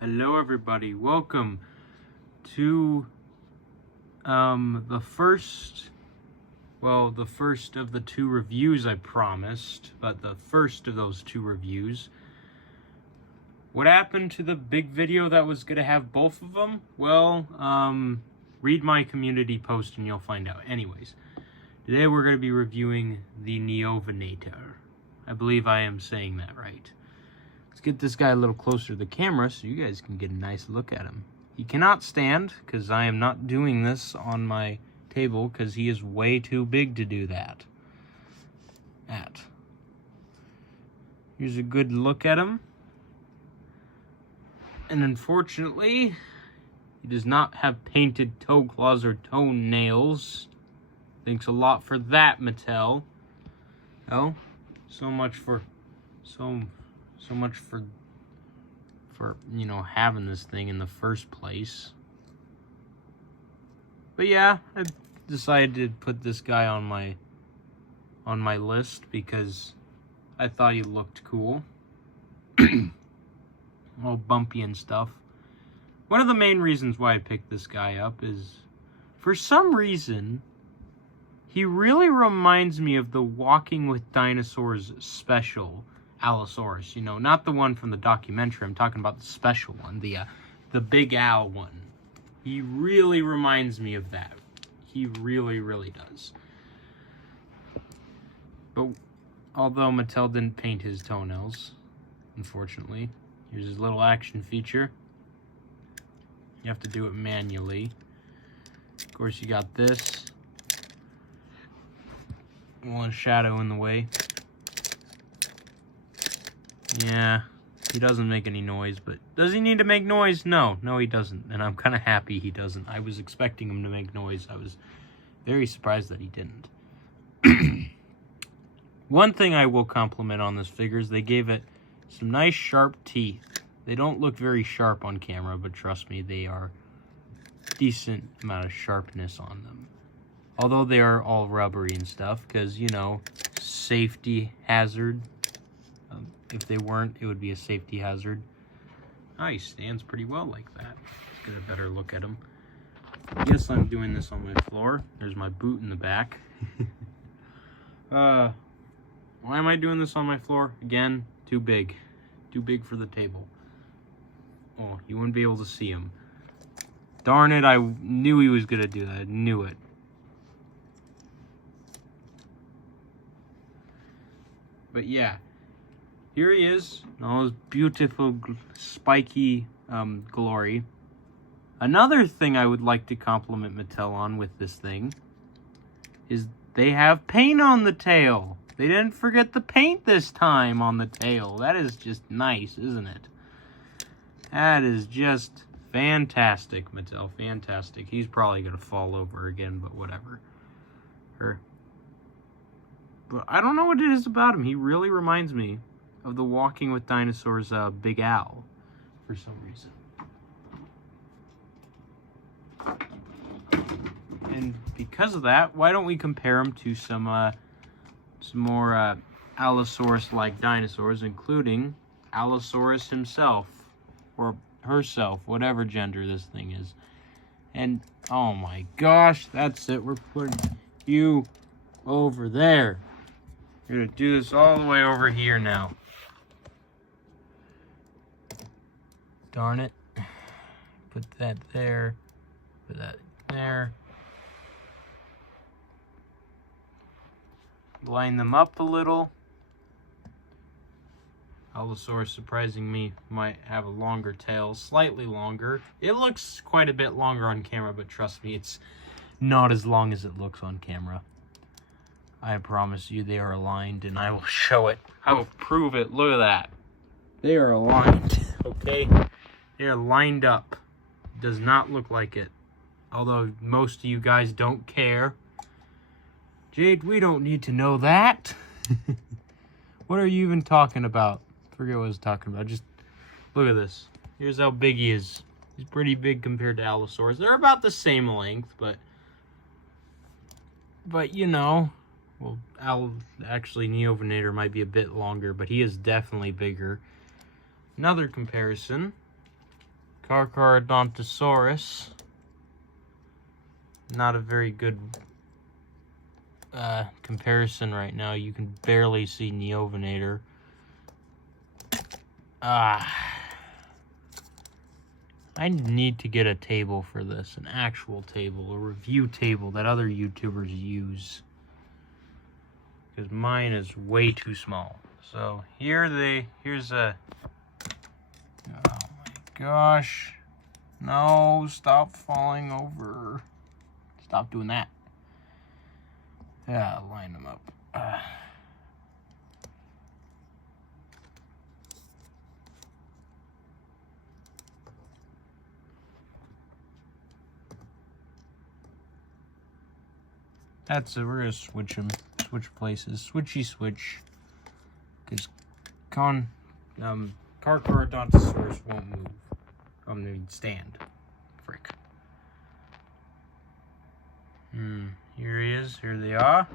Hello everybody, welcome to the first of the two reviews I promised, but the first of those two reviews. What happened to the big video that was going to have both of them? Well, read my community post and you'll find out. Anyways, today we're going to be reviewing the Neovenator. I believe I am saying that right. Let's get this guy a little closer to the camera so you guys can get a nice look at him. He cannot stand because I am not doing this on my table because he is way too big to do that. Here's a good look at him. And unfortunately, he does not have painted toe claws or toenails. Thanks a lot for that, Mattel. Oh, so much for you know, having this thing in the first place. But yeah, I decided to put this guy on my list because I thought he looked cool. All bumpy and stuff. One of the main reasons why I picked this guy up is, for some reason, he really reminds me of the Walking with Dinosaurs special Allosaurus, you know, not the one from the documentary. I'm talking about the special one, the Big Al one. He really reminds me of that. He really, really does. But although Mattel didn't paint his toenails, unfortunately, here's his little action feature. You have to do it manually. Of course, you got this. One shadow in the way. Yeah, he doesn't make any noise, but does he need to make noise? No, he doesn't, and I'm kind of happy he doesn't. I was expecting him to make noise. I was very surprised that he didn't. One thing I will compliment on this figure is they gave it some nice sharp teeth. They don't look very sharp on camera, but trust me, they are decent amount of sharpness on them. Although they are all rubbery and stuff, because, you know, safety hazard. If they weren't, it would be a safety hazard. Oh, he stands pretty well like that. Let's get a better look at him. I guess I'm doing this on my floor. There's my boot in the back. Why am I doing this on my floor? Again, too big. Too big for the table. Oh, you wouldn't be able to see him. Darn it, I knew he was going to do that. I knew it. But yeah. Here he is, in all his beautiful, spiky glory. Another thing I would like to compliment Mattel on with this thing is they have paint on the tail. They didn't forget the paint this time on the tail. That is just nice, isn't it? That is just fantastic, Mattel. Fantastic. He's probably going to fall over again, but whatever. But I don't know what it is about him. He really reminds me of the Walking with Dinosaurs Big Al for some reason. And because of that, why don't we compare him to some more Allosaurus-like dinosaurs, including Allosaurus himself, or herself, whatever gender this thing is. And, oh my gosh, that's it. We're putting you over there. We're going to do this all the way over here now. Darn it. Put that there. Put that there. Line them up a little. Allosaurus, surprising me, might have a longer tail. Slightly longer. It looks quite a bit longer on camera, but trust me, it's not as long as it looks on camera. I promise you they are aligned, and I will show it. I will prove it. Look at that. They are aligned, okay? They are lined up. Does not look like it. Although most of you guys don't care. Jade, we don't need to know that. What are you even talking about? Forget what I was talking about. Just look at this. Here's how big he is. He's pretty big compared to Allosaurus. They're about the same length, but you know, well, actually Neovenator might be a bit longer, but he is definitely bigger. Another comparison. Carcharodontosaurus. Not a very good comparison right now. You can barely see Neovenator. I need to get a table for this, an actual table, a review table that other YouTubers use. Because mine is way too small. So here's a, oh my gosh. No, stop falling over. Stop doing that. Yeah, line them up. That's it. We're gonna switch them, switch places, switchy switch, because Carcharodontosaurus won't move. I'm gonna stand. Frick. Here he is. Here they are.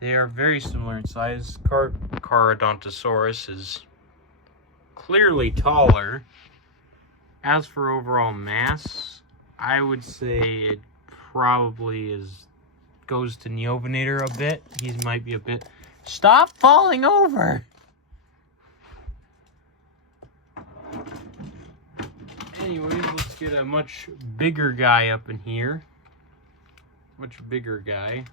They are very similar in size. Carcharodontosaurus is clearly taller. As for overall mass, I would say it probably goes to Neovenator a bit. He might be a bit. Stop falling over! Anyways, let's get a much bigger guy up in here. Much bigger guy.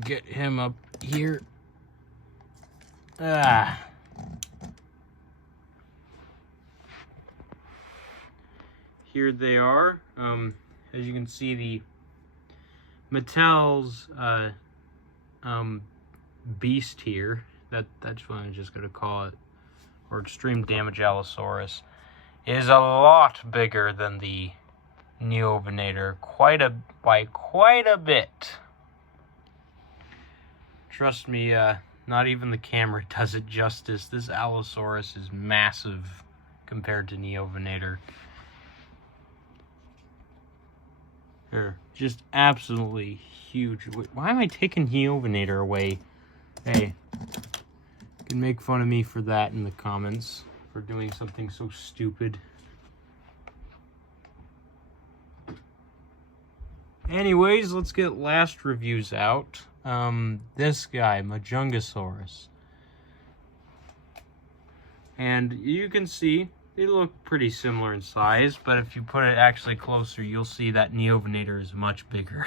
Get him up here. Here they are. As you can see, the Mattel's beast here. That's what I'm just gonna call it, or extreme damage Allosaurus, is a lot bigger than the Neovenator, by quite a bit. Trust me, not even the camera does it justice. This Allosaurus is massive compared to Neovenator. They're just absolutely huge. Why am I taking Neovenator away? Hey, you can make fun of me for that in the comments, for doing something so stupid. Anyways, let's get last reviews out. This guy, Majungasaurus. And you can see, they look pretty similar in size, but if you put it actually closer, you'll see that Neovenator is much bigger.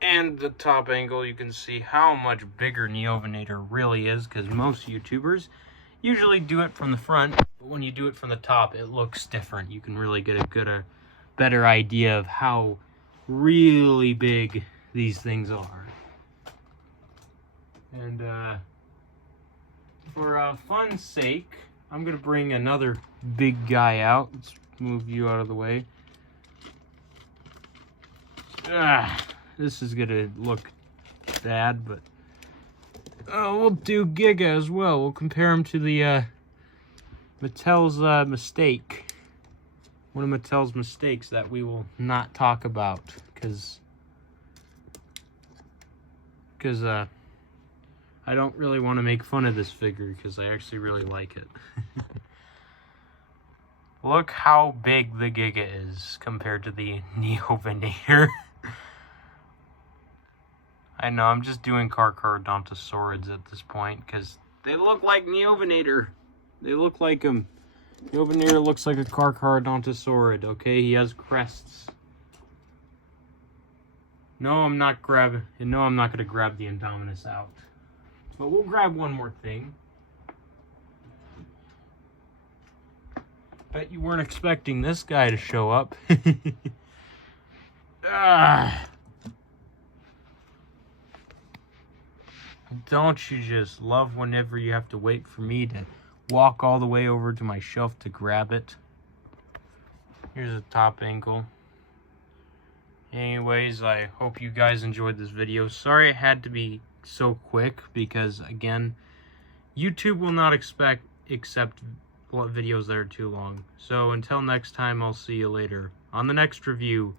And the top angle, you can see how much bigger Neovenator really is, because most YouTubers usually do it from the front, but when you do it from the top, it looks different. You can really get a better idea of how really big these things are. And for fun's sake, I'm gonna bring another big guy out. Let's move you out of the way. This is gonna look bad, but we'll do Giga as well. We'll compare him to the Mattel's mistake. One of Mattel's mistakes that we will not talk about, because I don't really want to make fun of this figure, because I actually really like it. Look how big the Giga is compared to the Neovenator. I know, I'm just doing Carcharodontosaurids at this point, because they look like Neovenator. They look like him. Neovenator looks like a Carcharodontosaurid, okay? He has crests. No, I'm not going to grab the Indominus out. But we'll grab one more thing. Bet you weren't expecting this guy to show up. Don't you just love whenever you have to wait for me to walk all the way over to my shelf to grab it? Here's a top angle. Anyways, I hope you guys enjoyed this video. Sorry it had to be so quick, because again, YouTube will not accept videos that are too long. So until next time, I'll see you later on the next review